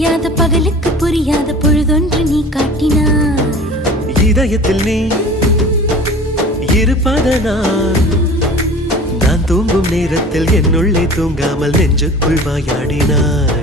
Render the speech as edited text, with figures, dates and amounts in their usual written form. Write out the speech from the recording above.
விடியாத பகலுக்கு புரியாத பொழுதொன்று நீ காட்டினாய். இதயத்தில் நீ இருப்பதனால் நான் தூங்கும் நேரத்தில் என்னுள்ளே தூங்காமல் நெஞ்சுக்குள் வாயாடினாய்.